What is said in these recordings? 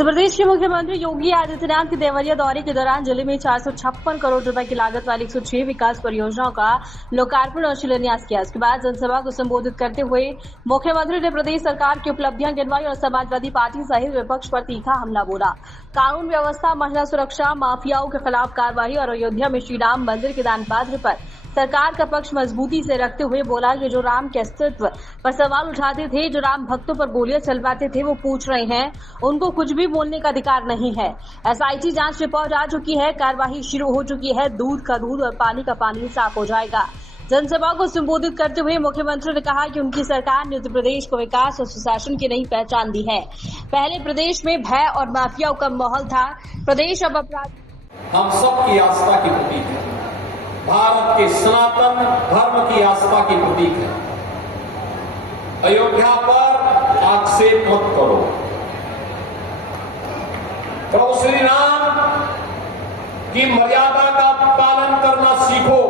उत्तर प्रदेश के मुख्यमंत्री योगी आदित्यनाथ के देवरिया दौरे के दौरान जिले में 456 करोड़ रुपए की लागत वाली 106 विकास परियोजनाओं का लोकार्पण और शिलान्यास किया। इसके बाद जनसभा को संबोधित करते हुए मुख्यमंत्री ने प्रदेश सरकार की उपलब्धियां गिनवाई और समाजवादी पार्टी सहित विपक्ष पर तीखा हमला बोला। कानून व्यवस्था, महिला सुरक्षा, माफियाओं के खिलाफ कार्रवाई और अयोध्या में श्री राम मंदिर के दान पात्र पर सरकार का पक्ष मजबूती से रखते हुए बोला कि जो राम के अस्तित्व पर सवाल उठाते थे, जो राम भक्तों पर गोलियां चलवाते थे, वो पूछ रहे हैं, उनको कुछ भी बोलने का अधिकार नहीं है। एसआईटी जांच रिपोर्ट आ चुकी है, कार्यवाही शुरू हो चुकी है, दूध का दूध और पानी का पानी साफ हो जाएगा। जनसभा को संबोधित करते हुए मुख्यमंत्री ने कहा कि उनकी सरकार ने उत्तर प्रदेश को विकास और सुशासन की नई पहचान दी है। पहले प्रदेश में भय और माफियाओं का माहौल था, प्रदेश अब अपराध हम सबकी आस्था की प्रतीक है, भारत के सनातन धर्म की आस्था की प्रतीक है। अयोध्या पर आक्षेप मत करो। प्रभु श्री राम की मर्यादा का पालन करना सीखो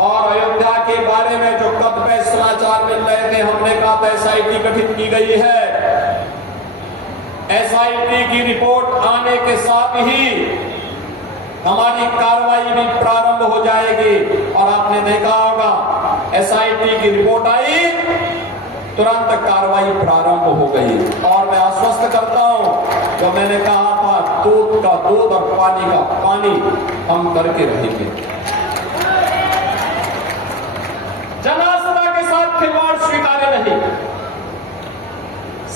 और अयोध्या के बारे में जो कतिपय समाचार मिल रहे थे, हमने कहा था एसआईटी गठित की गई है। एसआईटी की रिपोर्ट आने के साथ ही हमारी कार्रवाई भी प्रारंभ हो जाएगी और आपने देखा होगा एसआईटी की रिपोर्ट आई, तुरंत कार्रवाई प्रारंभ हो गई। और मैं आश्वस्त करता हूं, जो मैंने कहा था दूध का दूध और पानी का पानी हम करके रहेंगे। जन आस्था के साथ खिलवाड़ स्वीकार्य नहीं।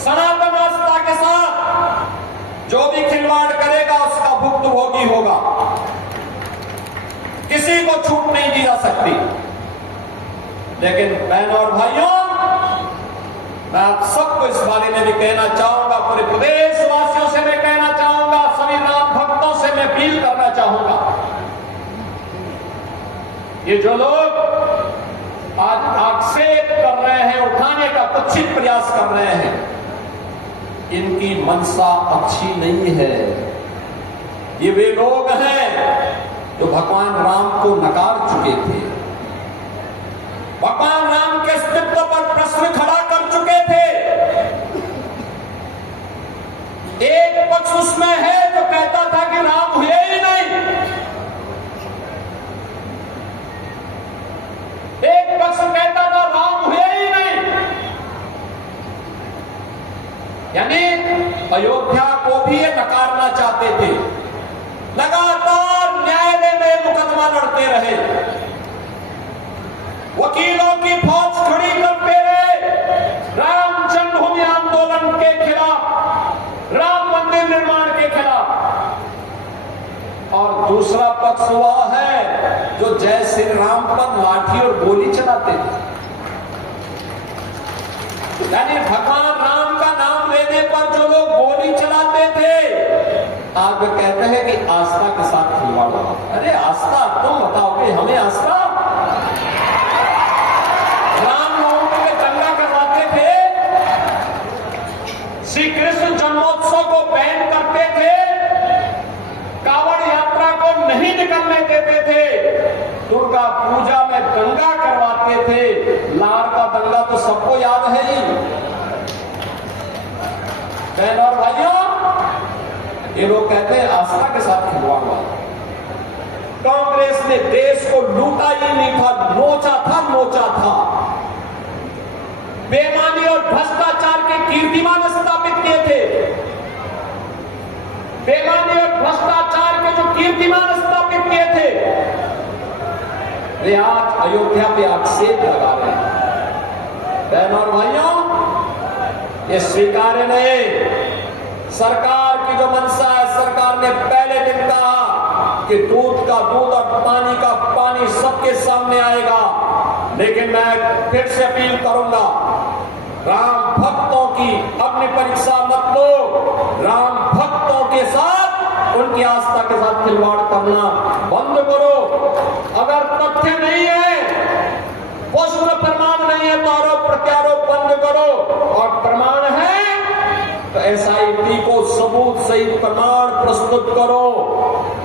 सनातन आस्था के साथ जो भी खिलवाड़ करेगा उसका भुक्तभोगी होगा। किसी को छूट नहीं दी जा सकती। लेकिन बहनों और भाइयों, मैं आप सबको इस बारे में भी कहना चाहूंगा, पूरे प्रदेशवासियों से मैं कहना चाहूंगा, सभी राम भक्तों से मैं अपील करना चाहूंगा, ये जो लोग आज आक्षेप कर रहे हैं, उठाने का कुत्सित प्रयास कर रहे हैं, इनकी मनसा अच्छी नहीं है। ये वे लोग हैं जो भगवान राम को नकार चुके थे, भगवान राम के अस्तित्व पर प्रश्न खड़ा कर चुके थे। एक पक्ष उसमें है जो कहता था कि राम हुए ही नहीं, एक पक्ष कहता था राम हुए ही नहीं। यानी अयोध्या को भी ये नकारना चाहते थे। लगातार न्यायालय में मुकदमा लड़ते रहे, वकीलों की फौज खड़ी करते रहे राम जन्मभूमि आंदोलन के खिलाफ, राम मंदिर निर्माण के खिलाफ। और दूसरा पक्ष वह है जो जय श्री राम पर लाठी और गोली चलाते थे। यानी भगवान राम का नाम लेने पर जो लोग गोली चलाते थे, आप कहते हैं कि आस्था के साथ खिलवाड़ हुआ। अरे आस्था, तुम बताओगे हमें आस्था? रामनवमी में दंगा करवाते थे, श्री कृष्ण जन्मोत्सव को बैन करते थे, कावड़ यात्रा को नहीं निकलने देते थे, दुर्गा पूजा में दंगा करवाते थे। लार का दंगा तो सबको याद है ही। बहनों और भाइयों, ये लोग कहते हैं आस्था के साथ खिलवाड़ हुआ। कांग्रेस ने देश को लूटा ही नहीं था, नोचा था। बेईमानी और भ्रष्टाचार के कीर्तिमान स्थापित किए थे। बेईमानी और भ्रष्टाचार के जो कीर्तिमान स्थापित किए थे, वे आज अयोध्या पे आक्षेप लगा रहे हैं। बहनों और भाइयों, ये स्वीकार्य नहीं। सरकार की जो मंशा है, सरकार ने पहले दिन कहा कि दूध का दूध और पानी का पानी सबके सामने आएगा। लेकिन मैं फिर से अपील करूंगा, राम भक्तों की अग्नि परीक्षा मत लो। राम भक्तों के साथ, उनकी आस्था के साथ खिलवाड़ करना बंद करो। अगर तथ्य नहीं है, पुष्ट प्रमाण नहीं है, तो आरोप प्रत्यारोप बंद करो। और प्रमाण है तो एसआईटी को सबूत सहित प्रमाण प्रस्तुत करो।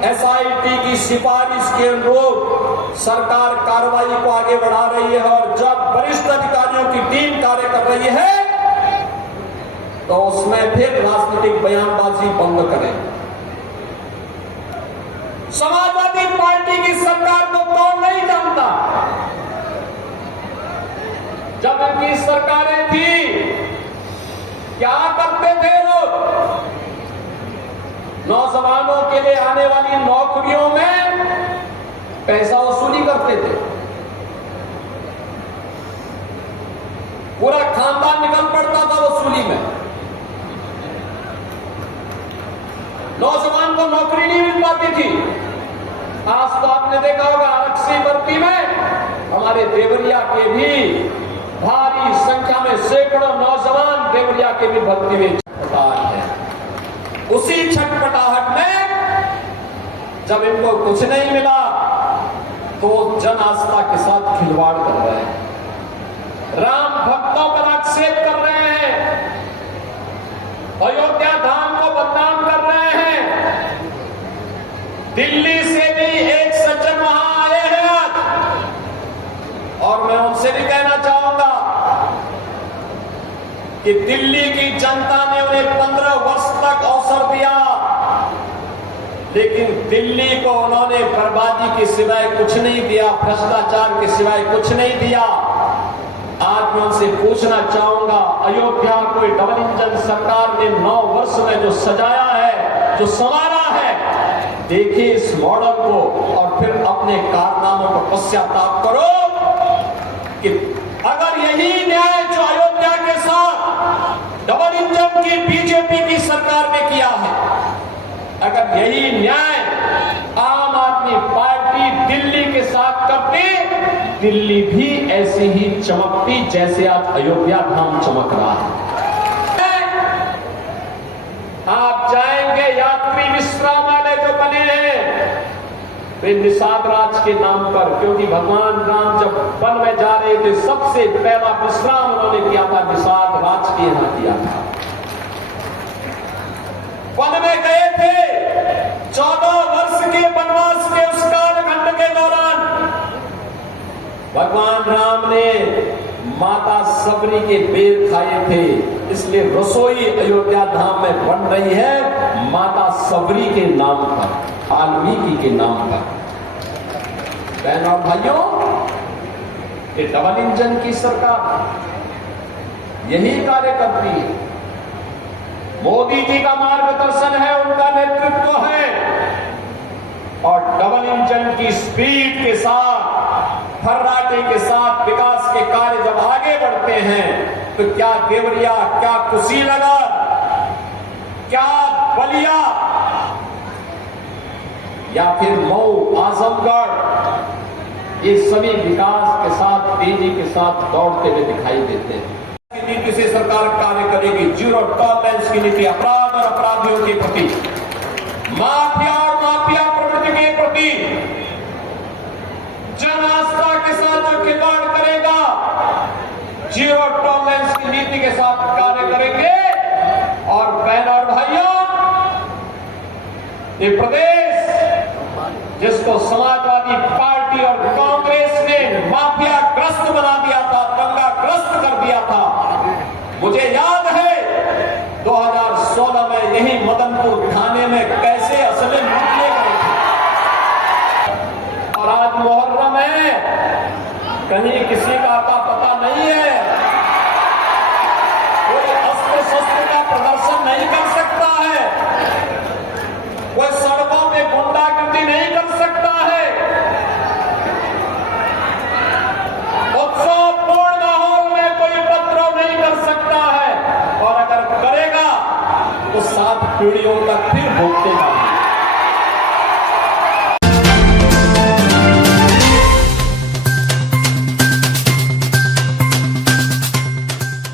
एसआईटी की सिफारिश के अनुरूप सरकार कार्रवाई को आगे बढ़ा रही है और जब वरिष्ठ अधिकारियों की टीम कार्य कर रही है, तो उसमें फिर राजनीतिक बयानबाजी बंद करें। समाजवादी पार्टी की सरकार को कौन नहीं जानता? जब इनकी सरकारें थी क्या करते थे लोग? नौजवानों के लिए आने वाली नौकरियों में पैसा वसूली करते थे। पूरा खानदान निकल पड़ता था वसूली में। नौजवान को नौकरी नहीं मिल पाती थी। आज तो आपने देखा होगा आरक्षी भर्ती में हमारे देवरिया के भी भारी संख्या में सैकड़ों नौजवान देवरिया के भी भर्ती में छटपटाहट है। उसी छटपटाहट में जब इनको कुछ नहीं मिला तो जन आस्था के साथ खिलवाड़ कर रहे हैं, राम भक्तों पर आक्षेप कर रहे हैं, अयोध्या धाम को बदनाम कर रहे हैं। दिल्ली से भी एक सज्जन वहां आए हैं आज, और मैं उनसे भी कहना चाहूंगा कि दिल्ली की जनता ने उन्हें 15 वर्ष तक अवसर दिया, लेकिन दिल्ली को उन्होंने बर्बादी के सिवाय कुछ नहीं दिया, भ्रष्टाचार के सिवाय कुछ नहीं दिया। आज मैं उनसे पूछना चाहूंगा, अयोध्या को डबल इंजन सरकार ने 9 वर्ष में जो सजाया है, जो संवारा है, देखिए इस मॉडल को और फिर अपने कारनामों पर पश्चाताप करो कि अगर यही न्याय जो अयोध्या के साथ डबल इंजन की बीजेपी की सरकार ने किया है, अगर यही न्याय आम आदमी पार्टी दिल्ली के साथ करती, दिल्ली भी ऐसे ही चमकती जैसे आज अयोध्या धाम चमक रहा है। आप जाएंगे, यात्री विश्रामालय जो बने हैं वे निषाद राज के नाम पर, क्योंकि भगवान राम जब वन में जा रहे थे सबसे पहला विश्राम उन्होंने किया था निषाद राज के यहां किया था। वन में गए थे 14 वर्ष के वनवास के उस कालखंड के दौरान भगवान राम ने माता सबरी के बेर खाए थे, इसलिए रसोई अयोध्या धाम में बन रही है माता सबरी के नाम पर, वाल्मीकि के नाम पर। बहनों और भाइयों, ये डबल इंजन की सरकार यही कार्य करती है। मोदी जी का मार्गदर्शन है, उनका नेतृत्व है, और डबल इंजन की स्पीड के साथ, फर्राटे के साथ विकास के कार्य जब आगे बढ़ते हैं तो क्या देवरिया, क्या कुशीनगर, क्या बलिया या फिर मऊ, आजमगढ़, ये सभी विकास के साथ, तेजी के साथ दौड़ते हुए दिखाई देते हैं। नीति से सरकार कार्य करेगी, जीरो टॉलरेंस की नीति अपराध और अपराधियों के प्रति, माफिया और माफिया प्रवृत्ति के प्रति, जन आस्था के साथ जो खिलवाड़ करेगा, जीरो टॉलरेंस की नीति के साथ कार्य करेंगे। और बहनों और भाइयों, ये प्रदेश जिसको समाजवादी पार्टी और कांग्रेस ने माफिया ग्रस्त बना दिया था, दंगा ग्रस्त कर दिया था, मुझे याद है 2016 में यही मदनपुर थाने में कैसे असले मुद्दे गए थे। और आज मुहर्रम है, कहीं किसी का आता पता नहीं है, कोई अस्त्र शस्त्र का प्रदर्शन नहीं कर सकता है, कोई सड़कों में गुंडागर्दी नहीं कर सकता है, उत्सवपूर्ण माहौल में कोई उपद्रव नहीं कर सकता है, और अगर करेगा तो 7 पीढ़ियों तक फिर भोगतेगा।